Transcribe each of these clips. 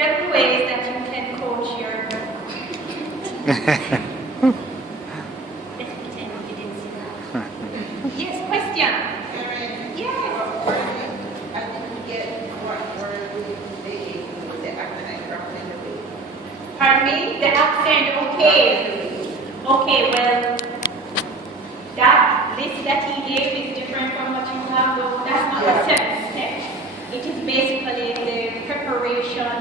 Several ways that you can coach your let's pretend you didn't see that. Yes, question. Yes. I didn't get what word they gave me with the accent in the way. Pardon me? The accent, okay. Okay, well, that list that he gave is different from what you have, though. That's not the 7 steps. It is basically the preparation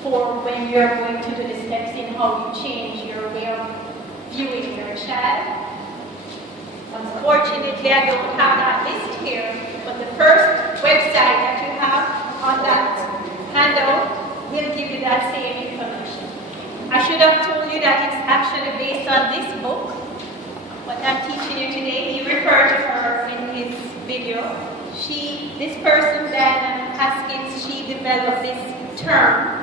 for when you're going to do the steps in how you change your way of viewing your child. Unfortunately, I don't have that list here, but the first website that you have on that handout will give you that same information. I should have told you that it's actually based on this book, but I'm teaching you today. He referred to her in his video. This person, Diana Haskins, she developed this term,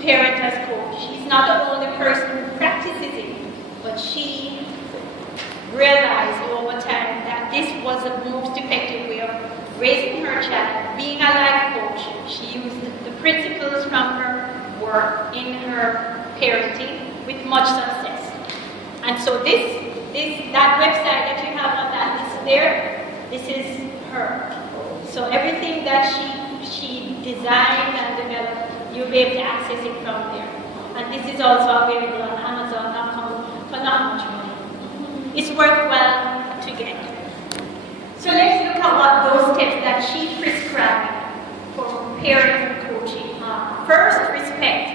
parent as coach. She's not the only person who practices it, but she realized over time that this was the most effective way of raising her child. Being a life coach, she used the principles from her work in her parenting with much success. And so that website that you have on that list there, this is her. So everything that she designed and developed, you'll be able to access it from there. And this is also available on Amazon.com for not much money. It's worthwhile to get. So let's look at what those steps that she prescribed for parent coaching are. First, respect.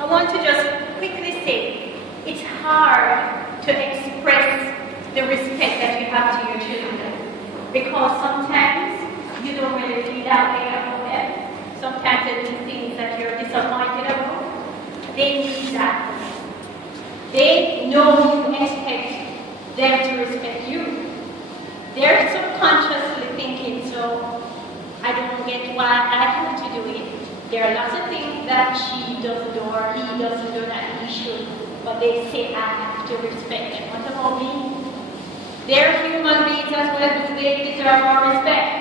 I want to just quickly say, it's hard to express the respect that you have to your children, because sometimes you don't really feel that way about them. Sometimes they do things that you're disappointed about. They need that. They know you expect them to respect you. They're subconsciously thinking, so I don't get why I have to do it. There are lots of things that she doesn't do or he doesn't do that he should, but they say I have to respect them. What about me? They're human beings as well. Do they deserve our respect?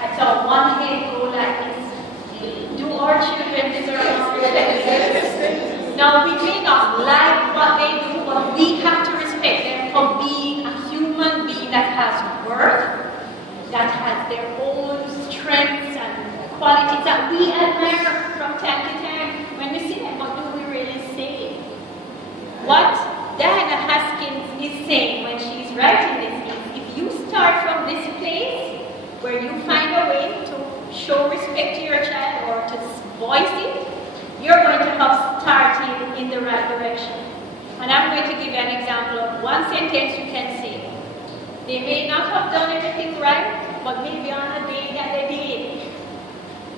I saw one head go like this. Do our children deserve our respect? Now, we may not like what they do, but we have to respect them for being a human being that has worth, that has their own strengths and qualities that we admire from time to time. When we see them, what do we really say? What Diana Haskins is saying when she's writing this is, if you start from this place, where you find a way to show respect to your child or to voice it, you're going to have started in the right direction. And I'm going to give you an example of one sentence you can say. They may not have done everything right, but maybe on a day that they did.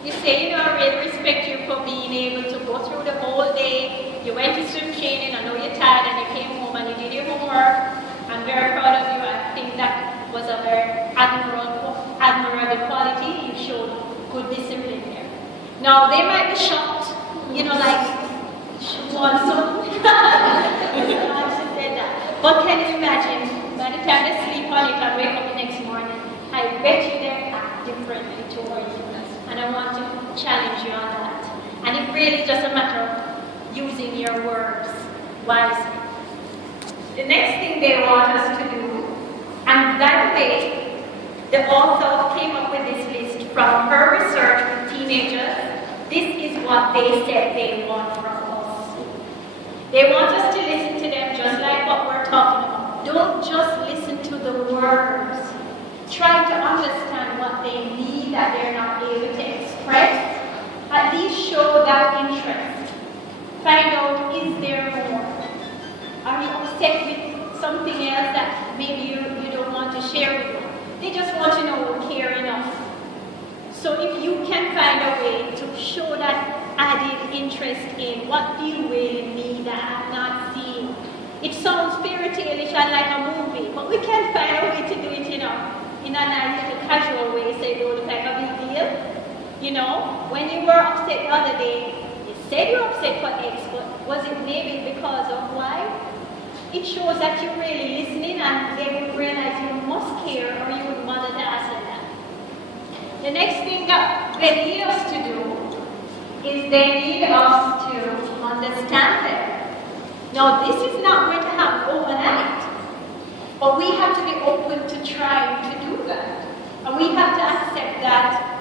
You say, I really respect you for being able to go through the whole day. You went to swim training, I know you're tired, and you came home and you did your homework. I'm very proud of you. I think that was a very admirable quality. You showed good discipline there. Now, they might be shocked, like, she wants some. She said that. But can you imagine, by the time they sleep on it and wake up the next morning, I bet you they act differently towards you. And I want to challenge you on that. And it really is just a matter of using your words wisely. The next thing they want us to do, and that way, the author came up with this list from her research with teenagers. This is what they said they want from us. They want us to listen to them just like what we're talking about. Don't just listen to the words. Try to understand what they need that they're not able to express. At least show that interest. Find out, is there more? Are you upset with something else that maybe you don't want to share with them? They just want to know you care enough. So if you can find a way to show that added interest in what do you really need that I'm not seeing. It sounds fairy tale-ish and like a movie, but we can find a way to do it, in a nice little casual way, so it don't look like a big deal. When you were upset the other day, you said you were upset for X, but was it maybe because of Y? It shows that you're really listening and they would realize you must care or you would bother to ask them that. The next thing that they need us to do is they need us to understand them. Now, this is not going to happen overnight, but we have to be open to trying to do that. And we have to accept that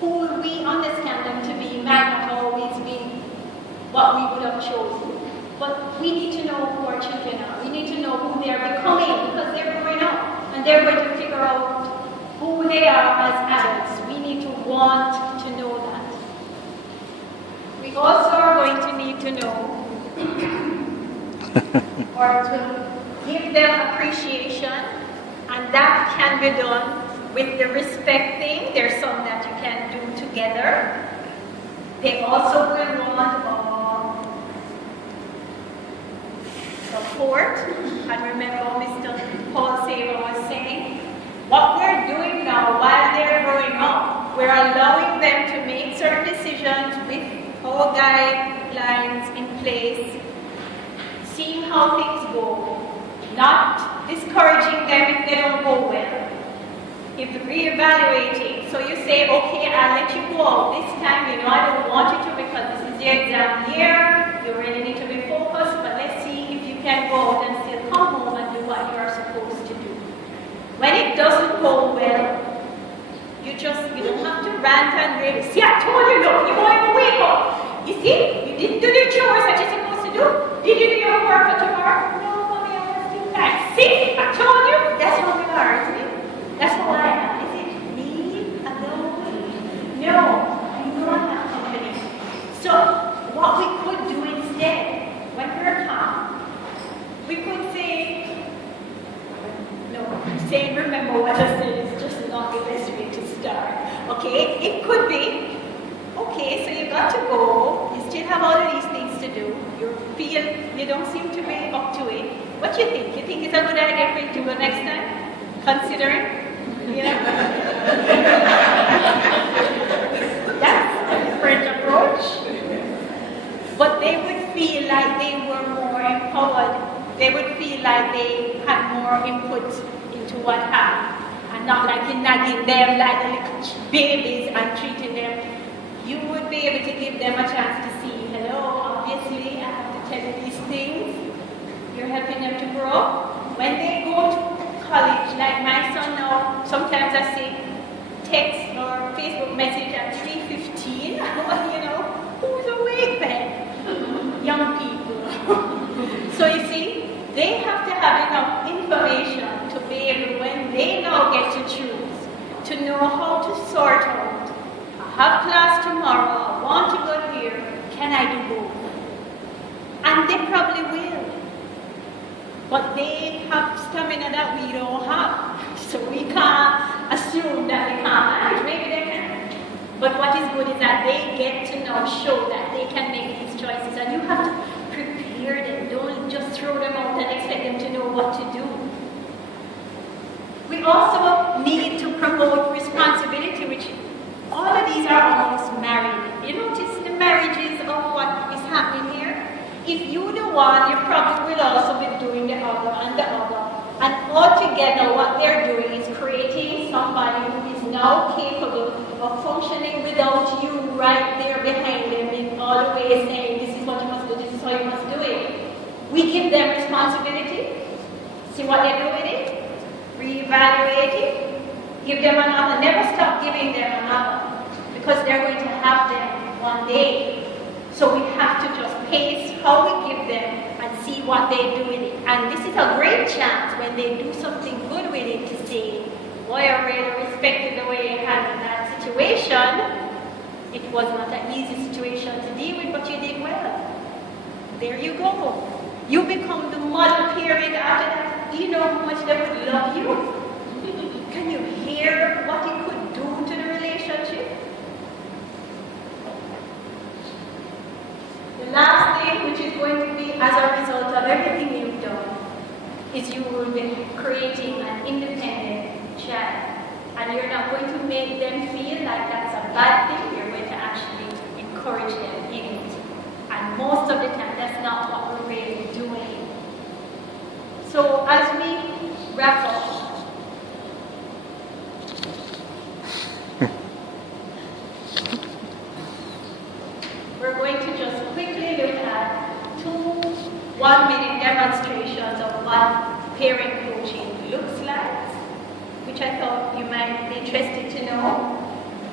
who we understand them to be might not always be what we would have chosen. But we need to know who our children are. We need to know who they are becoming because they're growing up and they're going to figure out who they are as adults. We need to want to know that. We also are going to need to know or to give them appreciation, and that can be done with the respect thing. There's some that you can do together. They also will want support. And remember Mr. Paul Saver was saying, what we're doing now while they're growing up, we're allowing them to make certain decisions with our guidelines in place, seeing how things go, not discouraging them if they don't go well. If reevaluating, so you say, okay, I'll let you go out this time, I don't want you to because this is the exam year, you really need to be focused, but let's see if you can go out and still come home and do what you are supposed to do. When it doesn't go well, you don't have to rant and rave. See, I told you, look, you won't even wake up. You see, you didn't do the chores that you're supposed to do. Did you do your work for tomorrow? No, mommy, I was doing that. See, I told you, that's how we are, isn't it? That's what I am. Is it me alone? No, I know I'm not company. So, what we could do instead, when we're calm, we could say, no, saying remember what I said is just not the best way to start. Okay, it could be, okay, so you got to go, you still have all of these things to do, you don't seem to be up to it. What do you think? You think it's a good idea for you to go next time? Considering? That's a different approach. But they would feel like they were more empowered. They would feel like they had more input into what happened. And not like you're nagging them like little babies and treating them. You would be able to give them a chance to see, hello, obviously I have to tell you these things. You're helping them to grow. When they go to college, like my son now, sometimes I see text or Facebook message at 3:15. Who's awake then? Young people. So you see, they have to have enough information to be able, when they now get to choose, to know how to sort out. I have class tomorrow, I want to go here, can I do both? And they probably will. But they have stamina that we don't have. So we can't assume that they can't manage. Maybe they can. But what is good is that they get to now show that they can make these choices. And you have to prepare them. Don't just throw them out and expect them to know what to do. We also need to promote responsibility, which all of these are almost married. You notice the marriages of what is happening here? If you do one, you probably will also be doing the other and the other. And altogether, what they're doing is creating somebody who is now capable of functioning without you right there behind them in all the ways saying, this is what you must do, this is how you must do it. We give them responsibility. See what they do with it? Reevaluate it. Give them another. Never stop giving them another. Because they're going to have them one day. So we have to just pace how we give them and see what they do with it. And this is a great chance when they do something good with it to say, boy, I really respected the way you handled that situation. It was not an easy situation to deal with, but you did well. There you go. You become the model parent after that. Do you know how much they would love you? Can you hear what it could do to the relationship? The last thing, which is going to be as a result of everything you've done, is you will be creating an independent child. And you're not going to make them feel like that's a bad thing. You're going to actually encourage them in it. And most of the time, that's not what we're really doing. So as we wrap up, we're going to just quickly look at two 1-minute demonstrations of what parent coaching looks like, which I thought you might be interested to know.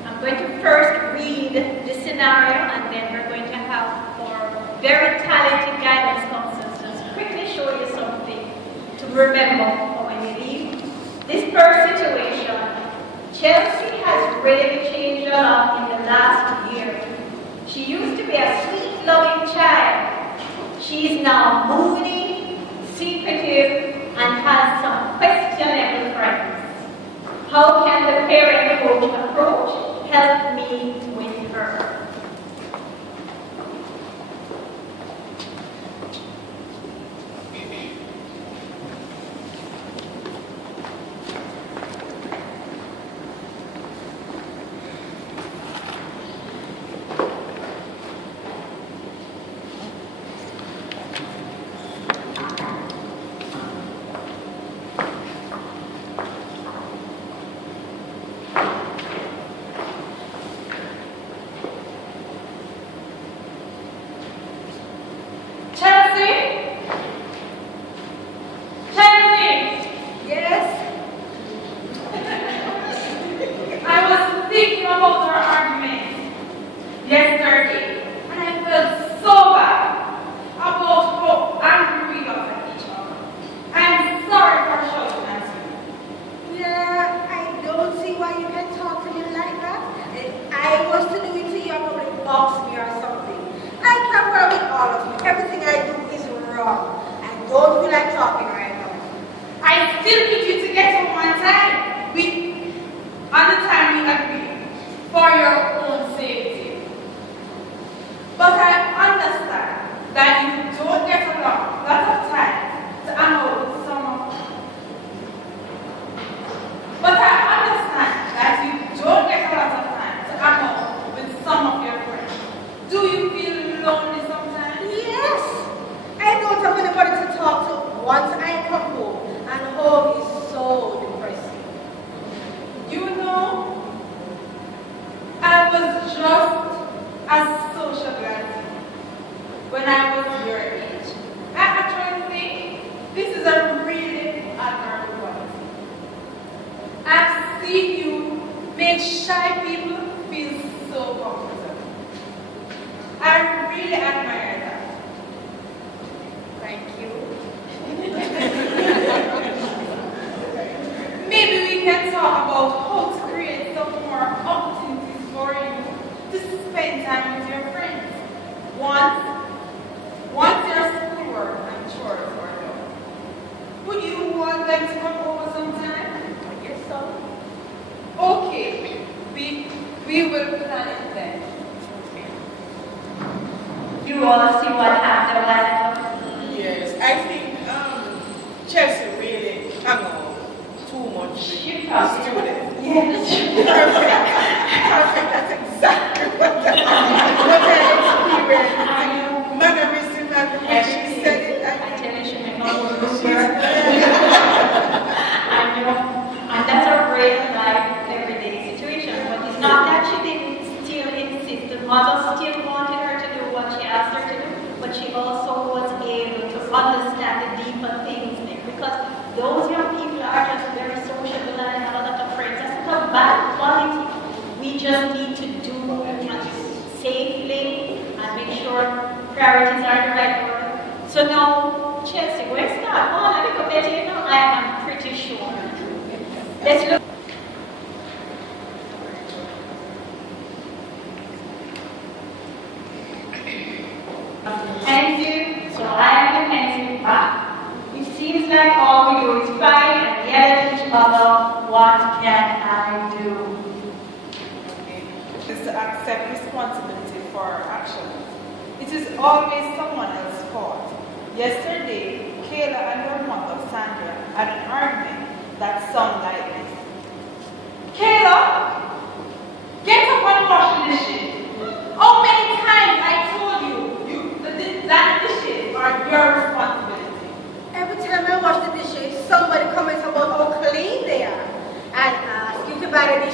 I'm going to first read the scenario, and then we're going to have our very talented guidance counselors just quickly show you something to remember for when you leave. This first situation, Chelsea has really changed a lot in the last year. She used to be a sweet, loving child. She is now moody, secretive, and has some questionable friends. How can the parent coach approach help me with her?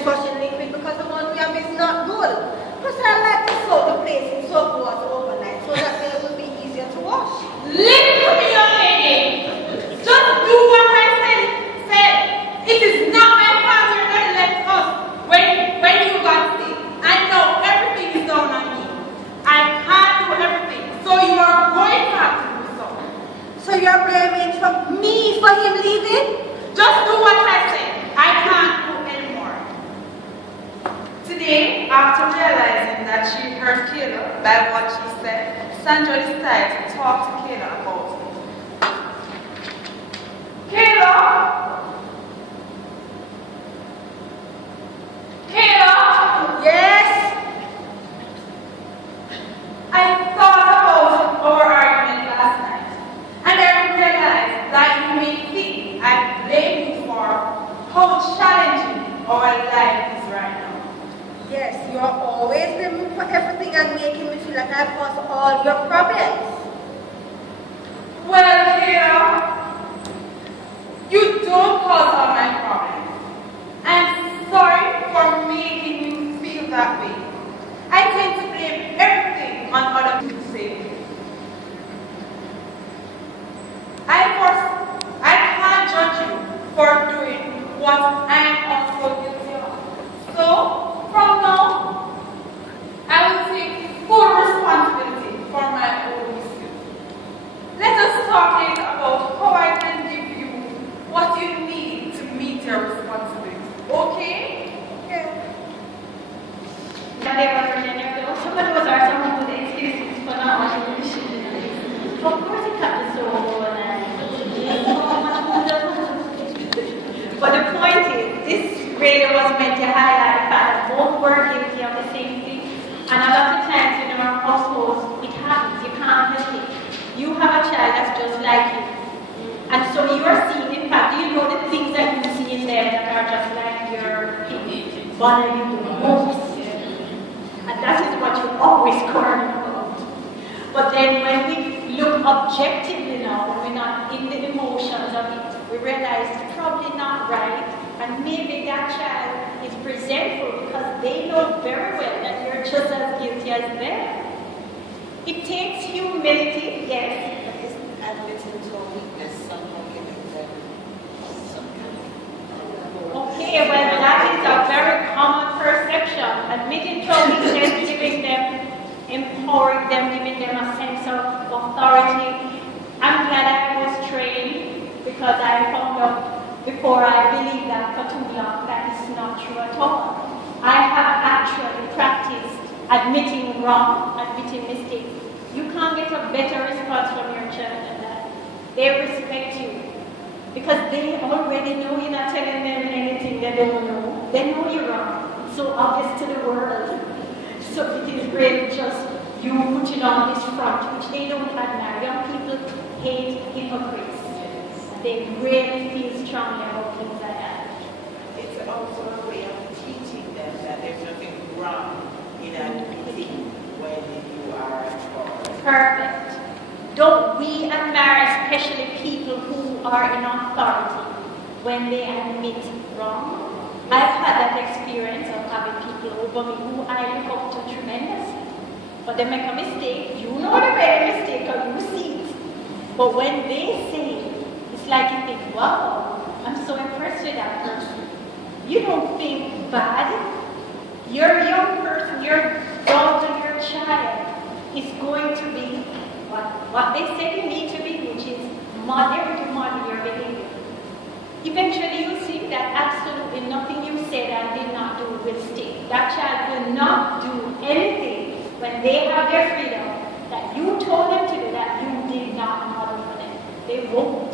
Dishwashing liquid because the one we have is not good. Plus I like to soak the place in soap water. by what she said, Sandra decided to talk to Kayla about it. Kayla! Kayla! Yes? I thought about our argument last night, and I realized that you may think I blame you for how challenging our life is right now. Yes, you are always blaming me for everything and making me feel like I caused all your problems. Well, Kayla, you don't cause all my problems. I'm sorry for making you feel that way. I tend to blame everything on other people's sake. I can't judge you for doing what I am also guilty of. So, from now, I will take full responsibility for my own mistakes. Let us talk later about how I can give you what you need to meet your responsibility. Okay? Yeah. Some of those are some of the excuses for not watching the mission. Of course it cut the soul and but the point is, this really was meant to highlight the fact that both were guilty of the same thing. And a lot of times in our households, it happens. You can't help it. You have a child that's just like you. And so you are seeing, in fact, do you know the things that you see in them that are just like your kids bother you the most? And that is what you're always crying about. But then when we look objectively now, when we're not in the emotions of it, we realize it's probably not right, and maybe that child is resentful because they know very well that you're just as guilty as them. It takes humility, yes. But isn't admitting to a weakness somehow giving them some kind of... Okay, well that is a very common perception. Admitting to a weakness, giving them, empowering them, giving them a sense of authority. I'm glad I was trained because I found out before I believed that for too long that is not true at all. I have actually practiced admitting wrong, admitting mistakes. You can't get a better response from your child than that. They respect you because they already know you're not telling them anything they don't know. They know you're wrong. It's so obvious to the world. So it is really just you putting on this front, which they don't admire. Young people hate hypocrites. They really feel strongly about things like that. It's also a way of teaching them that there's nothing wrong in admitting when you are at fault. Perfect. Don't we admire especially people who are in authority when they admit wrong? I've had that experience of having people over me who I look up to tremendously. But they make a mistake, you know they made a mistake or you see it. But when they say, it's like you think, wow, I'm so impressed with that person. You don't think bad. Your young person, your daughter, your child is going to be what they say you need to be, which is model to model your behavior. Eventually you see that absolutely nothing you said and did not do will stay. That child will not do anything when they have their freedom that you told them to do that you did not model for them. They won't.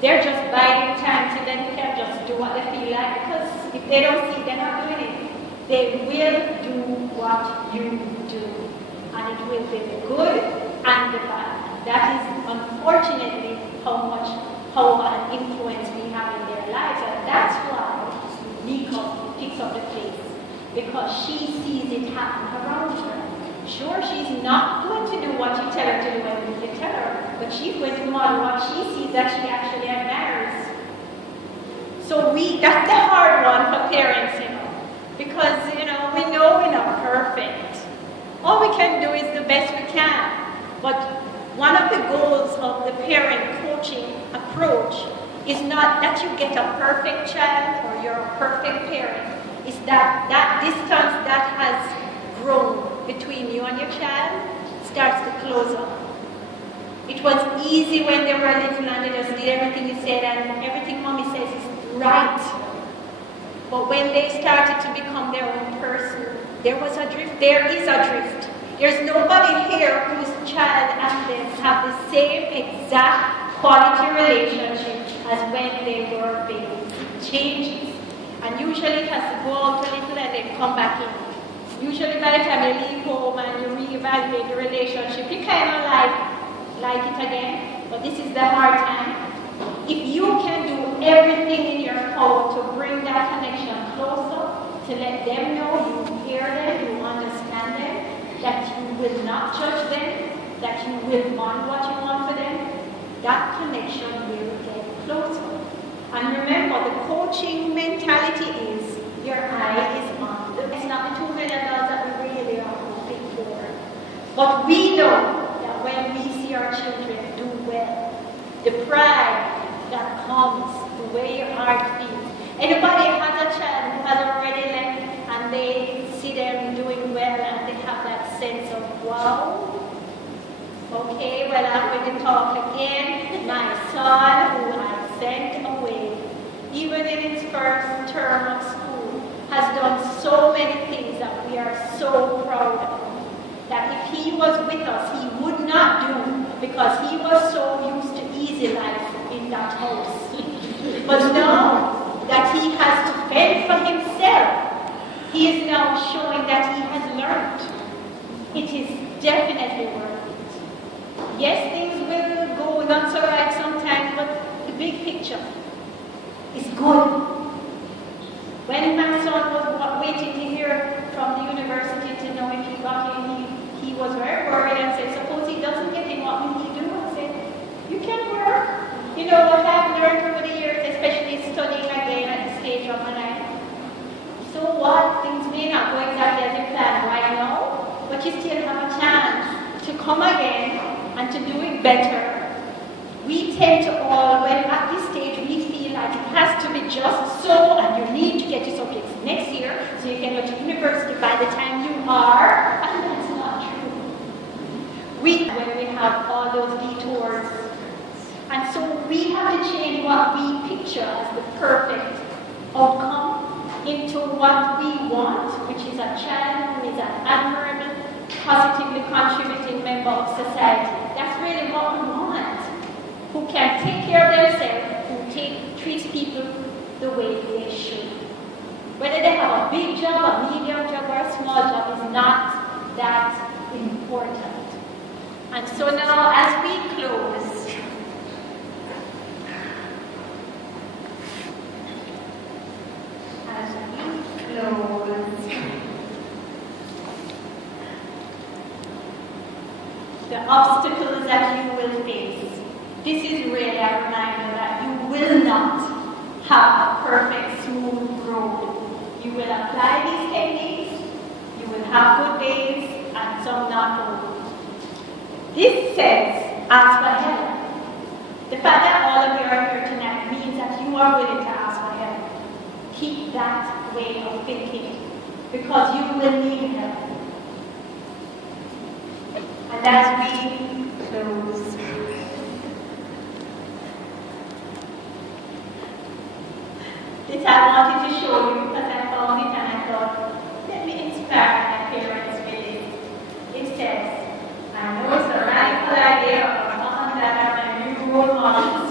They're just biding time till then they can just do what they feel like, because if they don't see, they're not doing it. They will do what you do, and it will be the good and the bad. That is unfortunately how an influence we have in their lives, and that's why Nika picks up the pace, because she sees it happen around her. Sure, she's not going to do what you tell her to do when you tell her, but she's going to model what she sees that she actually admires. So that's the hard one for parents, because we know we're not perfect. All we can do is the best we can. But one of the goals of the parent coaching approach is not that you get a perfect child or you're a perfect parent. It's that distance that has grown between you and your child starts to close up. It was easy when they were little and they just did everything you said and everything mommy says is right. But when they started to become their own person, there is a drift. There's nobody here whose child and them have the same exact quality relationship as when they were babies. It changes. And usually it has to go out a little and then come back in. Usually by the time you leave home and you reevaluate the relationship, you kind of like it again. But this is the hard time. If you can do everything in your power to bring that connection closer, to let them know you hear them, you understand them, that you will not judge them, that you will want what you want for them, that connection will get closer. And remember, the coaching mentality is your eye is on them. It's not the $2 million that we really are hoping for. But we know that when we see our children do well, the pride that comes, the way your heart feels. Anybody has a child who has already left and they see them doing well and they have that sense of, wow, okay, well, I'm going to talk again. My son, who I sent away, even in his first term of school, has done so many things that we are so proud of. That if he was with us, he would not do, because he was so used to easy life in that house. But now that he has to fend for himself, he is now showing that he has learned. It is definitely worth it. Yes, things will go not so right sometimes, but the big picture is good. When my son was waiting to hear from the university to know if he got in, he was very worried and said, suppose he doesn't get in, what will he do? I said, you can work. You know what I've learned over the years, especially studying again at this stage of my life. So what? Things may not go exactly as you planned right now, but you still have a chance to come again and to do it better. We tend to all, when at this stage we feel like it has to be just so, and you need to get your subjects next year so you can go to university by the time you are, and that's not true. When we have all those detours, and so we have to change what we picture as the perfect outcome into what we want, which is a child who is an admirable, positively contributing member of society. That's really what we want. Who can take care of themselves, who treats people the way they should. Whether they have a big job, a medium job, or a small job is not that important. And so now as we close, the obstacles that you will face. This is really a reminder that you will not have a perfect, smooth road. You will apply these techniques, you will have good days, and some not good. This says, ask for help. The fact that all of you are here tonight means that you are willing to ask for help. Keep that way of thinking, because you will need help. And as we close, this I wanted to show you because I found it and I thought, let me inspire my parents with it. It says, I know it's a radical idea of mom and dad are my new role models.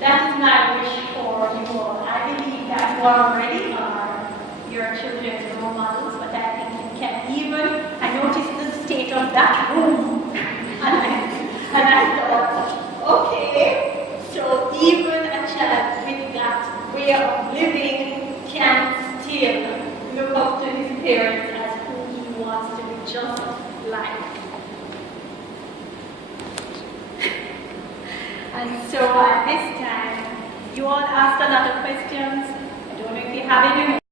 That is my wish for you all. I believe that you already are your children's role models, but I think you can even, I noticed the state of that room. And I thought, okay, so even a child with that way of living can still look up to his parents as who he wants to be just like. And so at this time, you all asked a lot of questions. I don't know if you have any more.